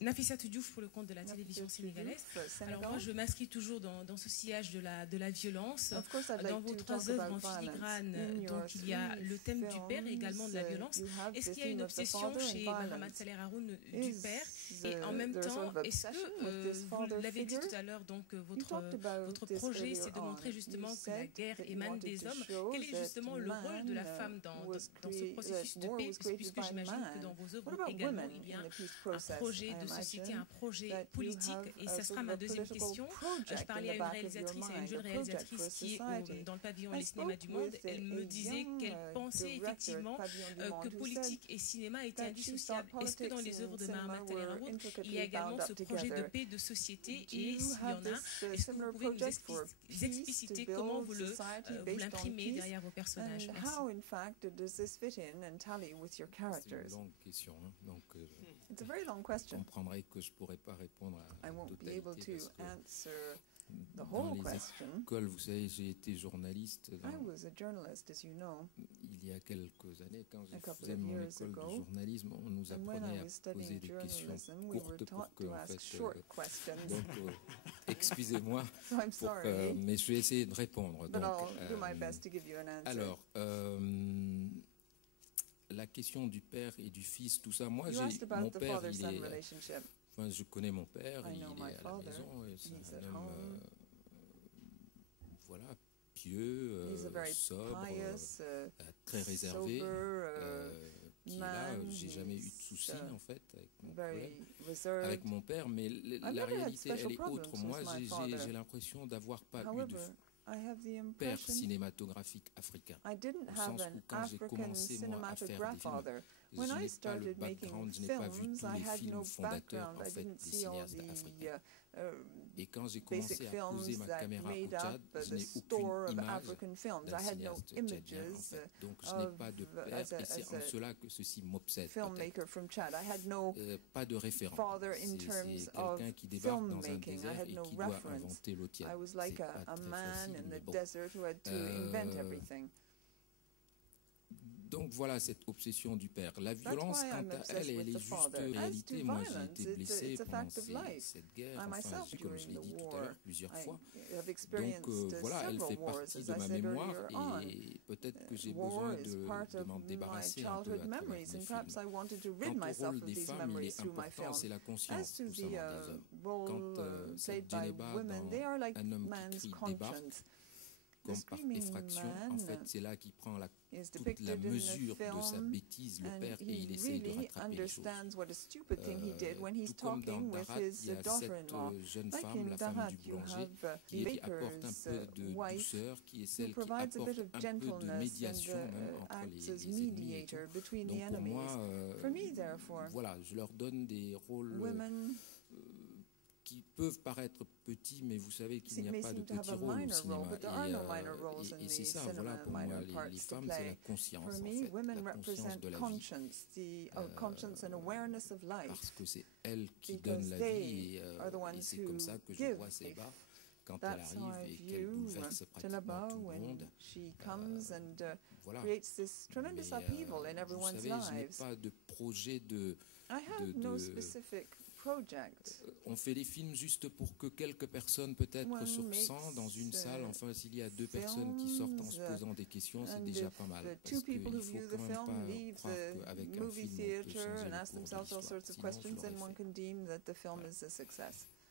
Nafissa Diouf pour le compte de la télévision sénégalaise. Alors moi, je m'inscris toujours dans ce sillage de la violence. Dans vos 3 œuvres en filigrane, donc il y a le thème du père et également de la violence. Est-ce qu'il y a une obsession chez Mahamat Saleh Haroun du père? Et en même temps, est-ce que, vous l'avez dit tout à l'heure, donc votre projet, c'est de montrer justement que la guerre émane des hommes. Quel est justement le rôle de la femme dans ce processus de paix, puisque j'imagine que dans vos œuvres également, il y a un projet de société, un projet politique, et ça sera ma deuxième question. Je parlais à une réalisatrice, à une jeune réalisatrice qui est dans le pavillon Les Cinémas du Monde. Elle me disait qu'elle pensait effectivement que politique et cinéma étaient indissociables. Est-ce que dans les œuvres de Mahamat Saleh Haroun, il y a également ce projet de paix, de société, et s'il y en a, est-ce que vous pouvez nous expliciter comment vous l'imprimez derrière vos personnages? C'est une longue question, hein. Donc vous comprendrez que je ne pourrais pas répondre à la totalité, parce que dans les écoles, vous savez, j'ai été journaliste il y a quelques années. Quand je faisais mon école de journalisme, on nous apprenait à poser des questions courtes pour que, en fait, donc excusez-moi, mais je vais essayer de répondre. Donc, alors, la question du père et du fils, tout ça, moi, mon père, il est... Enfin, je connais mon père, il est à la maison, et c'est un homme, voilà, pieux, sobre, très réservé, qui est là. J'ai jamais eu de soucis, en fait, avec mon père, mais la réalité, elle est autre. Moi, j'ai l'impression d'avoir pas eu de père cinématographique africain, au sens où quand j'ai commencé moi à faire des films, je n'ai pas le background, je n'ai pas vu tous les films fondateurs en fait des cinéastes africains. Et quand j'ai commencé à poser ma caméra au Tchad, je n'ai aucune image d'un cinéaste tchadien en fait. Donc je n'ai pas de père, et c'est en cela que ceci m'obsède peut-être. Pas de référent. C'est quelqu'un qui débarque dans un désert et qui doit inventer l'eau tiède. C'est pas très facile, mais bon. Donc voilà cette obsession du père. La violence, quant à elle, elle est juste réalité. Moi, j'ai été blessé pendant cette guerre, enfin, comme je l'ai dit tout à l'heure plusieurs fois. Donc voilà, elle fait partie de ma mémoire, et peut-être que j'ai besoin de m'en débarrasser un peu à travers mes films. Quant au rôle des femmes, il est important, c'est la conscience, tout simplement, des hommes. Quand cette Djeneba, dans Un homme qui crie, débarque, comme par effraction, en fait, c'est là qu'il prend toute la mesure de sa bêtise, le père, et il essaie de rattraper les choses. Tout comme dans Darat, il y a cette jeune femme, la femme du boulanger, qui apporte un peu de douceur, qui est celle qui apporte un peu de médiation même entre les ennemis et tout. Donc pour moi, voilà, je leur donne des rôles qui peuvent paraître petits, mais vous savez qu'il n'y a pas de petits rôles au cinéma. Et c'est ça, voilà, pour moi, les femmes, c'est la conscience, en fait, la conscience de la vie. Parce que c'est elles qui donnent la vie, et c'est comme ça que je vois Seba quand elle arrive et qu'elle bouleverse pratiquement tout le monde. Voilà. Mais vous savez, je n'ai pas de projet on fait les films juste pour que quelques personnes, peut-être sur 100 dans une salle, enfin s'il y a 2 personnes qui sortent en se posant des questions, c'est déjà pas mal. Parce qu'il ne faut quand même pas croire qu'avec un film on peut changer le cours de l'histoire. Sinon je l'aurais fait. Voilà.